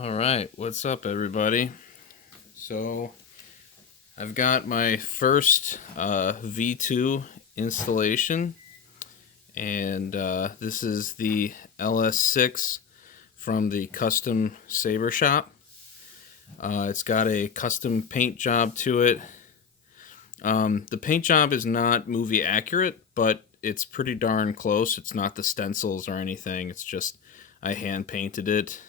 All right, what's up, everybody? So, I've got my first V2 installation, and this is the LS6 from the Custom Saber Shop. It's got a custom paint job to it. The paint job is not movie accurate, but it's pretty darn close. It's not the stencils or anything, it's just I hand painted it.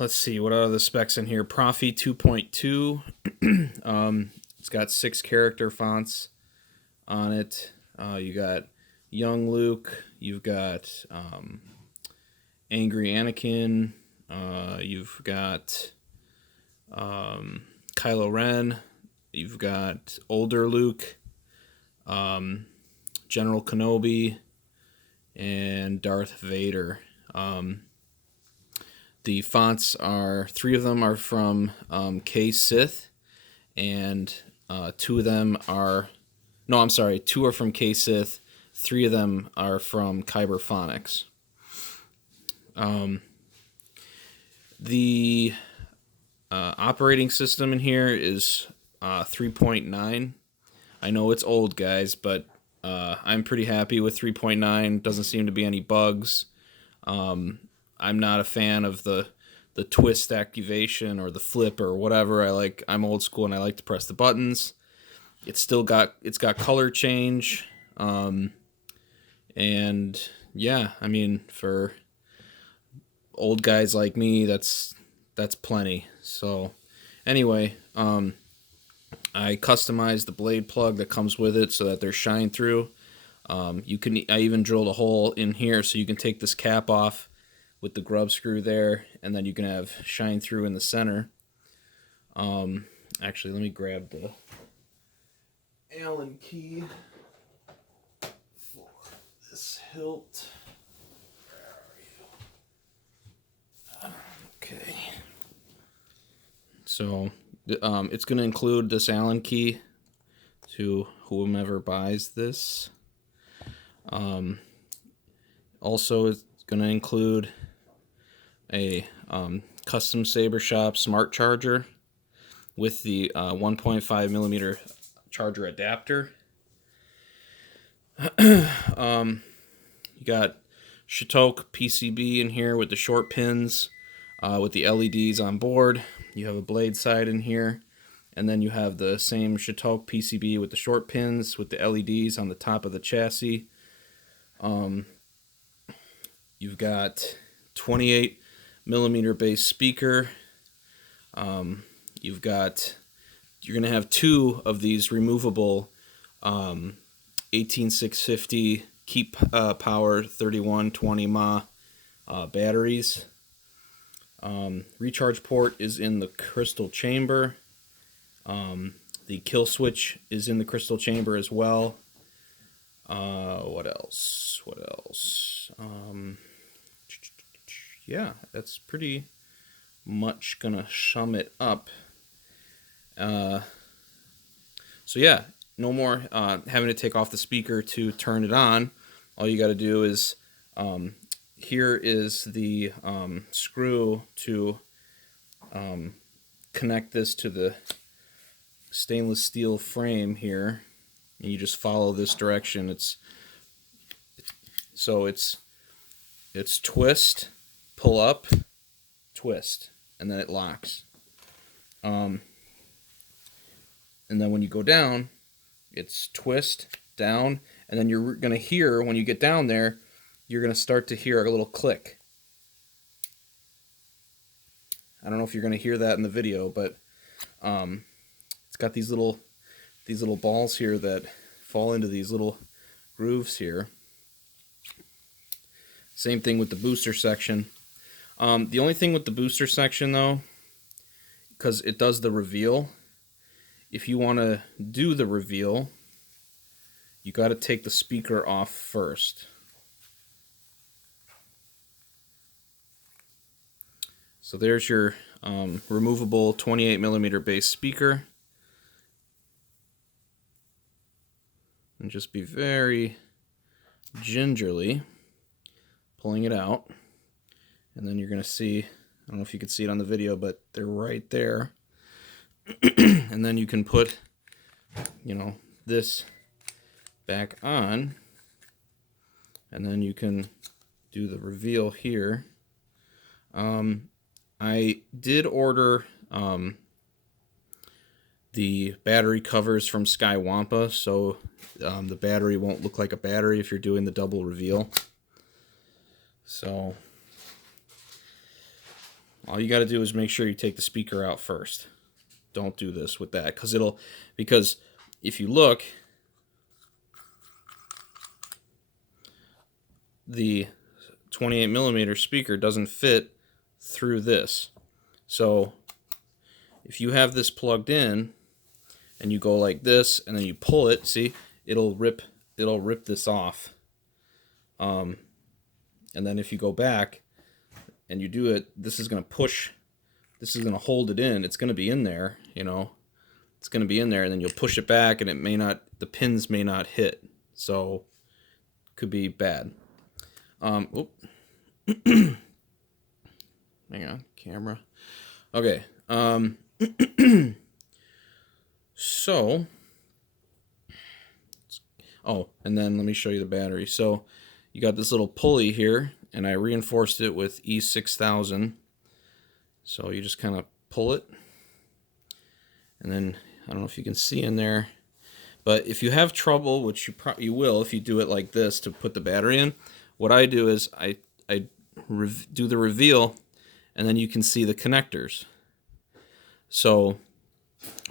Let's see, what are the specs in here? Profi 2.2. It's got 6 character fonts on it. You got Young Luke. You've got Angry Anakin. You've got Kylo Ren. You've got Older Luke. General Kenobi. And Darth Vader. The fonts are, 3 of them are from K-Sith, and 2 of them are, no, I'm sorry, 2 are from K-Sith, 3 of them are from Kyber Phonics. The operating system in here is 3.9. I know it's old, guys, but I'm pretty happy with 3.9. Doesn't seem to be any bugs. I'm not a fan of the twist activation or the flip or whatever. I'm old school and I like to press the buttons. It's got color change, and yeah, I mean, for old guys like me, that's plenty. So anyway, I customized the blade plug that comes with it so that there's shine through. I even drilled a hole in here so you can take this cap off with the grub screw there, and then you can have shine through in the center. Actually, let me grab the Allen key for this hilt. Where are you? Okay. So, it's going to include this Allen key to whomever buys this. Also, it's going to include a custom Saber Shop smart charger with the 1.5 millimeter charger adapter. You got Shitoke PCB in here with the short pins, with the LEDs on board. You have a blade side in here, and then you have the same Shitoke PCB with the short pins with the LEDs on the top of the chassis. You've got 28 millimeter bass speaker. You're going to have 2 of these removable 18650 Keep Power 3120 mAh batteries. Recharge port is in the crystal chamber. The kill switch is in the crystal chamber as well. What else? Yeah, that's pretty much gonna sum it up. So yeah, no more having to take off the speaker to turn it on. All you got to do is, here is the screw to connect this to the stainless steel frame here, and you just follow this direction. It's twist, pull up, twist, and then it locks. And then when you go down, it's twist, down, and then you're going to hear, when you get down there, you're going to start to hear a little click. I don't know if you're going to hear that in the video, but it's got these little balls here that fall into these little grooves here. Same thing with the booster section. The only thing with the booster section, though, because it does the reveal, if you want to do the reveal, you got to take the speaker off first. So there's your removable 28 millimeter bass speaker. And just be very gingerly pulling it out. and then you're going to see, I don't know if you can see it on the video, but they're right there. And then you can put, you know, this back on, and then you can do the reveal here. I did order the battery covers from Skywampa, so the battery won't look like a battery if you're doing the double reveal. So all you got to do is make sure you take the speaker out first. Don't do this with that, because if you look, the 28mm speaker doesn't fit through this. So if you have this plugged in and you go like this and then you pull it, see, it'll rip this off. And then if you go back and you do it, this is going to push, this is going to hold it in. It's going to be in there, you know. It's going to be in there, and then you'll push it back and it may not, the pins may not hit. So could be bad. Hang on, camera. Okay. So, oh, and then let me show you the battery. So you got this little pulley here, and I reinforced it with E6000. So you just kind of pull it, and then I don't know if you can see in there, but if you have trouble, which you will if you do it like this to put the battery in, what I do is I do the reveal, and then you can see the connectors. So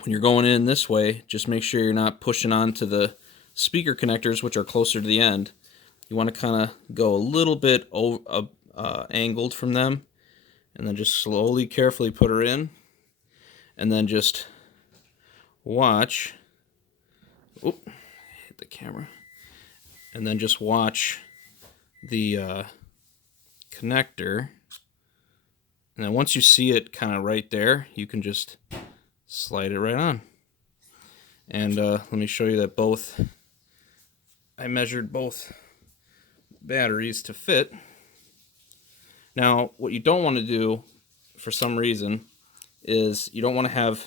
when you're going in this way, just make sure you're not pushing onto the speaker connectors, which are closer to the end. You want to kind of go a little bit angled from them, and then just slowly, carefully put her in, and then just watch. Oop, hit the camera. And then just watch the connector, and then once you see it kind of right there, you can just slide it right on. And let me show you that I measured both batteries to fit. Now what you don't want to do for some reason is you don't want to have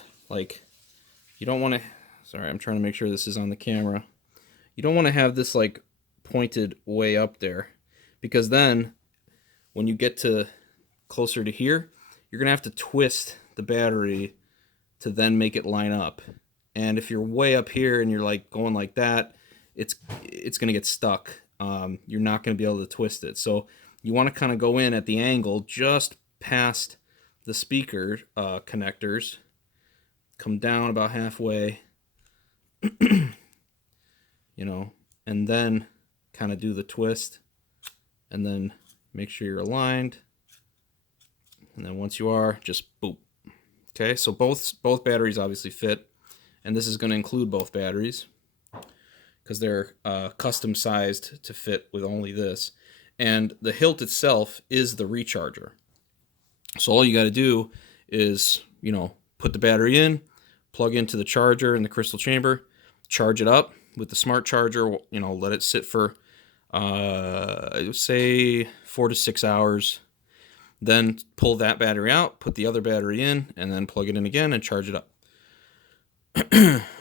sorry, I'm trying to make sure this is on the camera. You don't want to have this like pointed way up there, because then when you get to closer to here, you're gonna have to twist the battery to then make it line up. And if you're way up here and you're like going like that, it's gonna get stuck. You're not gonna be able to twist it. So you want to kind of go in at the angle just past the speaker connectors, come down about halfway, you know, and then kind of do the twist, and then make sure you're aligned, and then once you are, just boop. Okay, so both batteries obviously fit, and this is going to include both batteries because they're custom sized to fit with only this. And the hilt itself is the recharger. So all you got to do is, you know, put the battery in, plug into the charger in the crystal chamber, charge it up with the smart charger, you know, let it sit for say 4 to 6 hours. Then pull that battery out, put the other battery in, and then plug it in again and charge it up.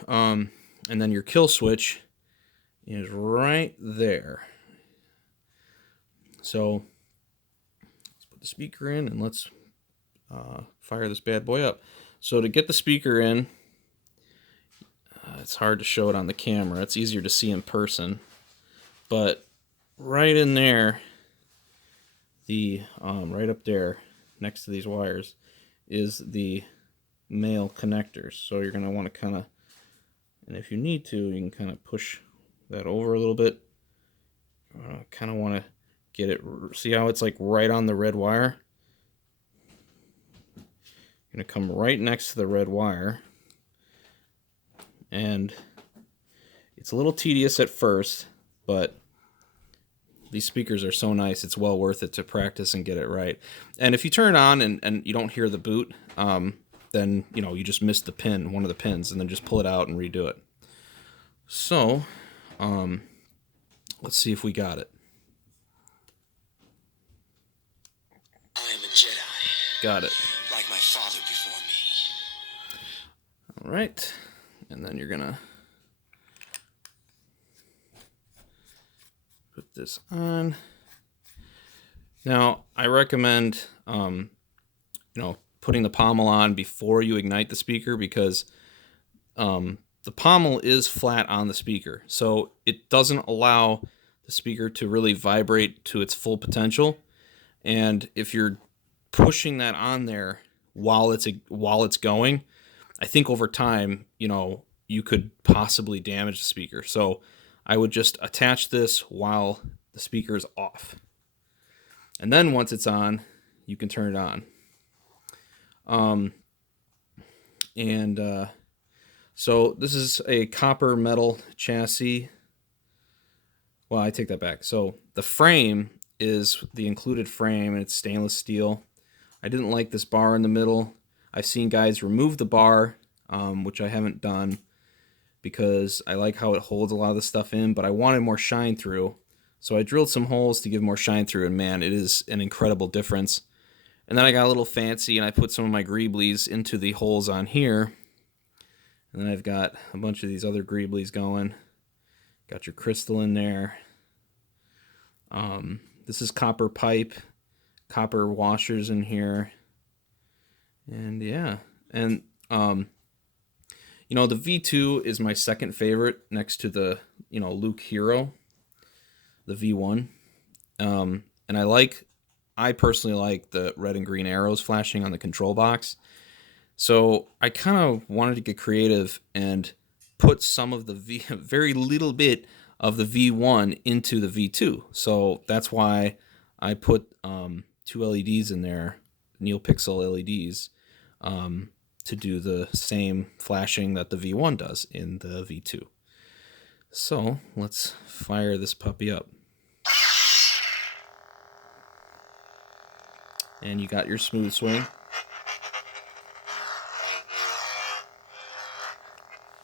And then your kill switch is right there. So let's put the speaker in, and let's fire this bad boy up. So to get the speaker in, it's hard to show it on the camera. It's easier to see in person. But right in there, right up there next to these wires is the male connectors. So you're going to want to kind of, and if you need to, you can kind of push that over a little bit. Kind of want to get it, see how it's like right on the red wire? Going to come right next to the red wire. And it's a little tedious at first, but these speakers are so nice, it's well worth it to practice and get it right. And if you turn it on and you don't hear the boot, then, you know, you just missed the pin, one of the pins, and then just pull it out and redo it. So, let's see if we got it. Jedi. Got it. Like my father before me. All right. And then you're going to put this on. Now, I recommend, putting the pommel on before you ignite the speaker, because the pommel is flat on the speaker. So it doesn't allow the speaker to really vibrate to its full potential. And if you're pushing that on there while it's going, I think over time, you could possibly damage the speaker. So I would just attach this while the speaker is off. And then once it's on, you can turn it on. So this is a copper metal chassis. Well, I take that back. So the frame is the included frame, and it's stainless steel. I didn't like this bar in the middle. I've seen guys remove the bar, which I haven't done, because I like how it holds a lot of the stuff in, but I wanted more shine through. So I drilled some holes to give more shine through, and man, it is an incredible difference. And then I got a little fancy, and I put some of my greeblies into the holes on here. And then I've got a bunch of these other greeblies going. Got your crystal in there. This is copper pipe, copper washers in here. And yeah, and the V2 is my second favorite next to the, Luke Hero, the V1. And I personally like the red and green arrows flashing on the control box. So I kind of wanted to get creative and put some of the very little bit of the V1 into the V2. So that's why I put 2 LEDs in there, NeoPixel LEDs, to do the same flashing that the V1 does in the V2. So let's fire this puppy up. And you got your smooth swing.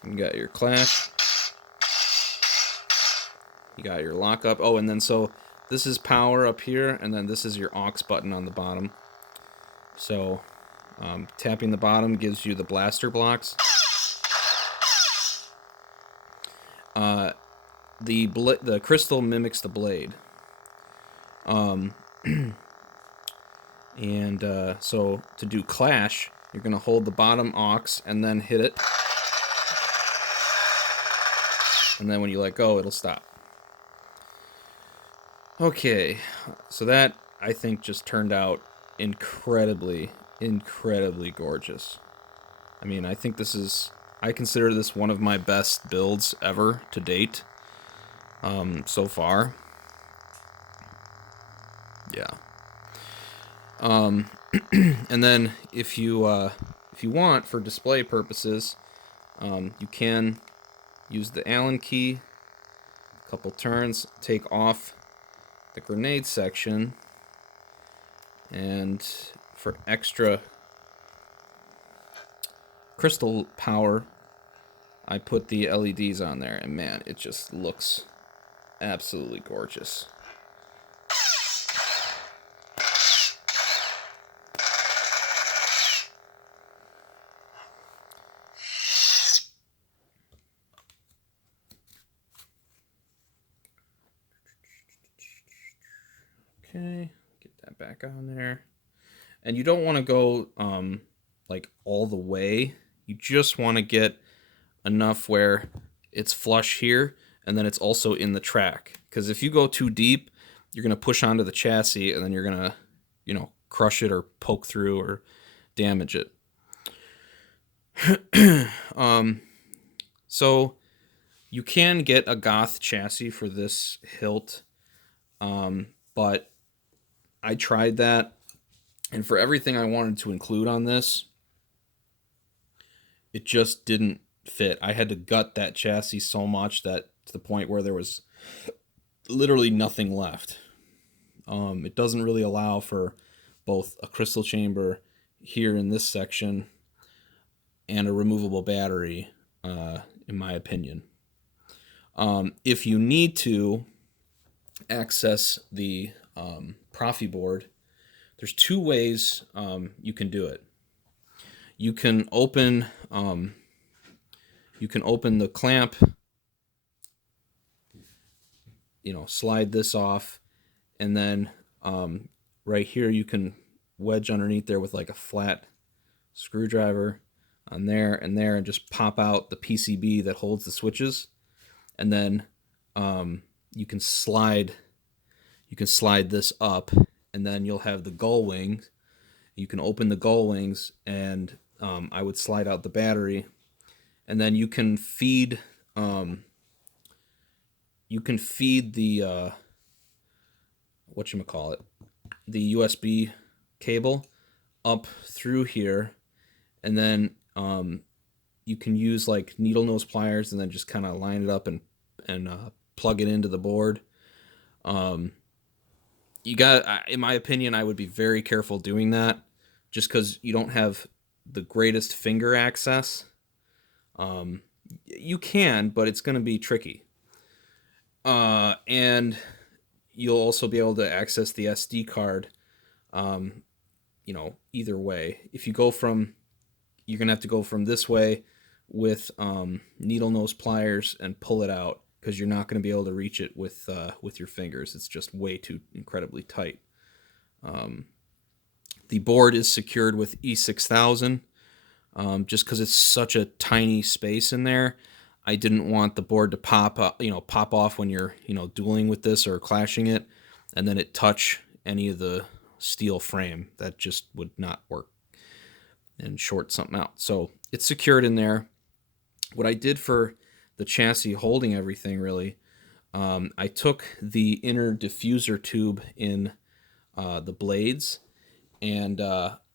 You got your clash. You got your lockup. Oh, and then so this is power up here, and then this is your aux button on the bottom. So tapping the bottom gives you the blaster blocks. The crystal mimics the blade. So to do clash, you're going to hold the bottom aux and then hit it. And then when you let go, it'll stop. Okay, so that, I think, just turned out incredibly, incredibly gorgeous. I mean, I consider this one of my best builds ever to date, so far. Yeah. And then if you want, for display purposes, you can use the Allen key, a couple turns, take off the grenade section, and for extra crystal power, I put the LEDs on there, and man, it just looks absolutely gorgeous. Okay, get that back on there. And you don't want to go like all the way. You just want to get enough where it's flush here, and then it's also in the track. Because if you go too deep, you're going to push onto the chassis, and then you're going to, crush it or poke through or damage it. So you can get a goth chassis for this hilt, but I tried that, and for everything I wanted to include on this, it just didn't fit. I had to gut that chassis so much that to the point where there was literally nothing left. It doesn't really allow for both a crystal chamber here in this section and a removable battery, in my opinion. If you need to access the Profi board there's two ways you can do it. You can open the clamp, slide this off, and then right here you can wedge underneath there with like a flat screwdriver on there and there, and just pop out the PCB that holds the switches, and then you can slide this up, and then you'll have the gull wings. You can open the gull wings, and I would slide out the battery, and then you can feed the whatchamacallit, the USB cable up through here, and then you can use like needle nose pliers and then just kind of line it up and plug it into the board. You got, in my opinion, I would be very careful doing that, just because you don't have the greatest finger access. You can, but it's going to be tricky. And you'll also be able to access the SD card, either way. If you go from, you're going to have to go from this way with needle nose pliers and pull it out, because you're not going to be able to reach it with your fingers. It's just way too incredibly tight. The board is secured with E6000, just because it's such a tiny space in there. I didn't want the board to pop off when you're dueling with this or clashing it, and then it touch any of the steel frame. That just would not work and short something out. So it's secured in there. What I did for the chassis holding everything, really, I took the inner diffuser tube in the blades, and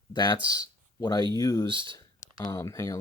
that's what I used. Hang on.